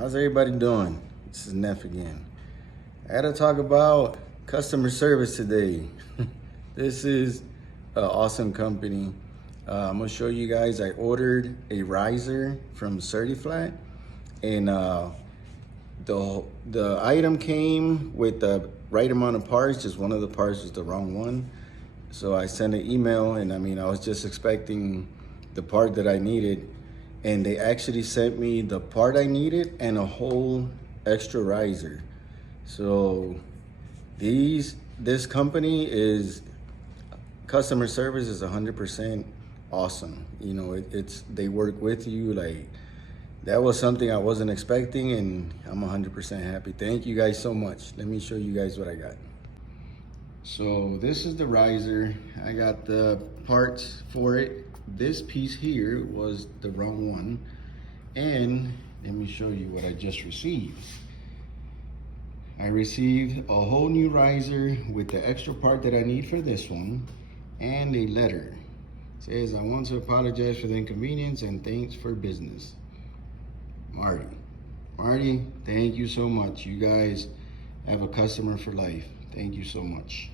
How's everybody doing? This is Neff again. I gotta talk about customer service today. This is an awesome company. I'm gonna show you guys. I ordered a riser from Certiflat, and the item came with the right amount of parts. Just one of the parts was the wrong one. So I sent an email, and I was just expecting the part that I needed, and they actually sent me the part I needed and a whole extra riser. So this company is, customer service is 100% awesome. You know, they work with you. Like, that was something I wasn't expecting, and I'm 100% happy. Thank you guys so much. Let me show you guys what I got. So this is the riser. I got the parts for it. This piece here was the wrong one. And let me show you what I just received. I received a whole new riser with the extra part that I need for this one, and a letter. It says, "I want to apologize for the inconvenience and thanks for business. Marty." Marty, thank you so much. You guys have a customer for life. Thank you so much.